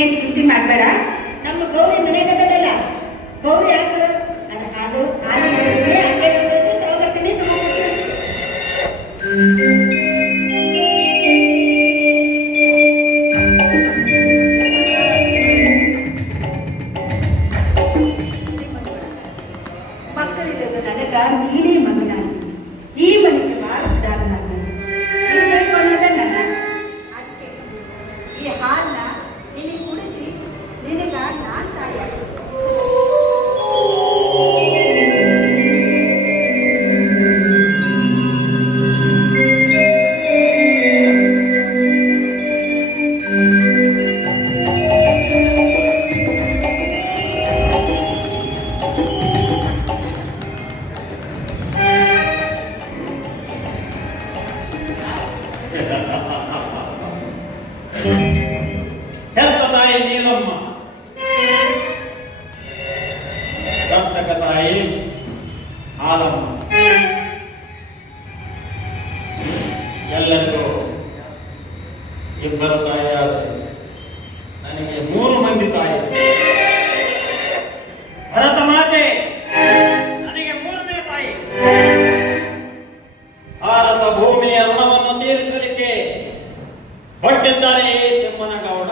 ಏನ್ ಚಿಂತೆ ಮಾಡ್ಬೇಡ. ನಮ್ಮ ಗೌರಿ ಮನೆಗದಲ್ಲ, ಗೌರಿ ಹಾಕಲು ಅದು ಹಾಲು ಹಾಲು ಹಂಗೆ ತಗೊಂಡ್ಬರ್ತೀನಿ. ಮಕ್ಕಳಿರೋದು ನನಗ ನೀನೇ ಮಗನಾಗಿ ಈ ಮನೆಗೆ ಬಾರಿಸಿದಾಗ ನಾನು ಇರ್ಬೇಕು ಅನ್ನೋದೇ ನನ್ನ. ಅದಕ್ಕೆ ಈ ಹಾಲನ್ನ ನಿನಗೆ ಕುಡಿಸಿ ನಿನಗ ನಾನ್ ತಾಯಿಯಾಗ ಹೆತ್ತ ತಾಯಿ ನೀಲಮ್ಮ, ದತ್ತಕ ತಾಯಿ ಹಾಲಮ್ಮ, ಎಲ್ಲರಿಗೂ ಇಬ್ಬರು ತಾಯಿಯಾದರು. ನನಗೆ 3 ಮಂದಿ ತಾಯಿ. ಭರತ ಮಾತೆ ನನಗೆ 3ನೇ ತಾಯಿ. ಭಾರತ ಭೂಮಿಯ ಋಣವನ್ನು ತೀರಿಸಲಿಕ್ಕೆ ಹೊಟ್ಟಿದ್ದಾರೆ ತಿಮ್ಮನಗೌಡ.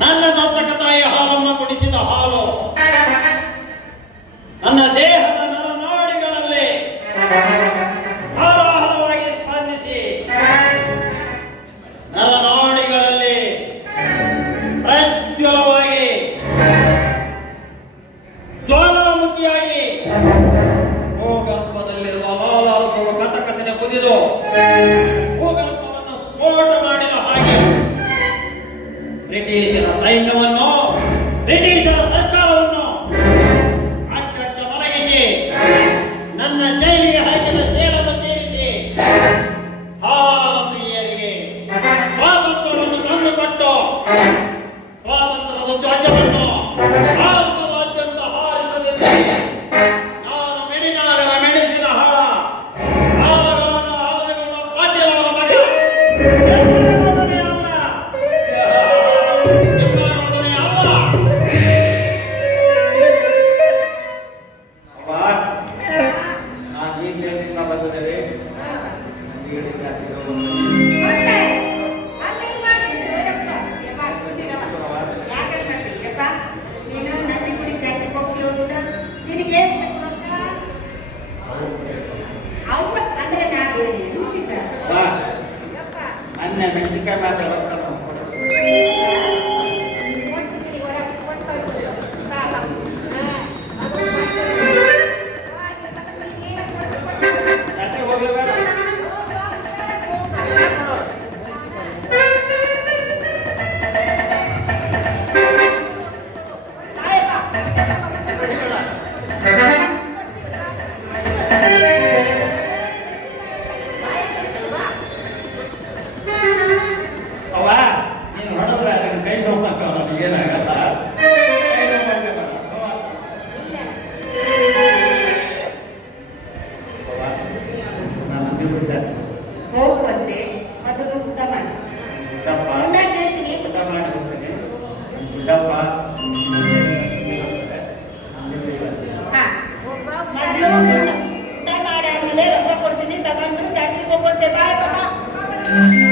ನನ್ನ ದತ್ತಕ ತಾಯಿ ಹಾಲಮ್ಮ ಕುಡಿಸಿದ ಹಾಲು ನನ್ನ ದೇಹದ ನರನಾಡಿಗಳಲ್ಲಿ ಧಾರಾಳವಾಗಿ ಸ್ಪಂದಿಸಿ ನರನಾಡಿಗಳಲ್ಲಿ ಪ್ರಜ್ವಲವಾಗಿ ಜ್ವಾಲಾಮುಖಿಯಾಗಿ ಭೂಗರ್ಭದಲ್ಲಿರುವ ಲಾಲಾರಸವ ಕಥಕಥನೆ ಕುದಿದು ಭೂಗರ್ಭವನ್ನು ಸ್ಫೋಟ ಮಾಡಿದ ಹಾಗೆ ಬ್ರಿಟಿಷರ ಸೈನ್ಯವನ್ನು, ಬ್ರಿಟಿಷರ ಸರ್ಕಾರವನ್ನು ಅಡ್ಡಡ್ಡ ಮಲಗಿಸಿ ನನ್ನ ಜೈಲಿಗೆ ಹಾಕಿದ ಸೇಡನ್ನು ತೀರಿಸಿ ಭಾರತೀಯರಿಗೆ ಸ್ವಾತಂತ್ರ್ಯವನ್ನು ತಂದುಕೊಟ್ಟು ಸ್ವಾತಂತ್ರ್ಯದ ಧ್ವಜವನ್ನು ಭಾರತದಾದ್ಯಂತ ಹಾರಿಸದಿದ್ದರೆ ನಾನು ಮೆಡಿನಾಗರ ಮೆಡಿಸಿನ ಹಾಳ ಪಾಟೀಲ್ ಅವರ ಮಗ ಮೆಣಸಿನಕಾಯಿ ಮಾತ್ರ ಹೋಗುವಂತೆ ಮೊದಲು ಊಟ ಮಾಡಿ. ಹೇಳ್ತೀನಿ ಊಟ ಮಾಡಿ ಊಟ ಮಾಡಾದ್ಮೇಲೆ ರೊಕ್ಕ ಕೊಡ್ತೀನಿ, ತಗೊಂಡು ಜಾಸ್ತಿ ಹೋಗುತ್ತೆ. ಬಾಯ್ ಬಾಬಾ.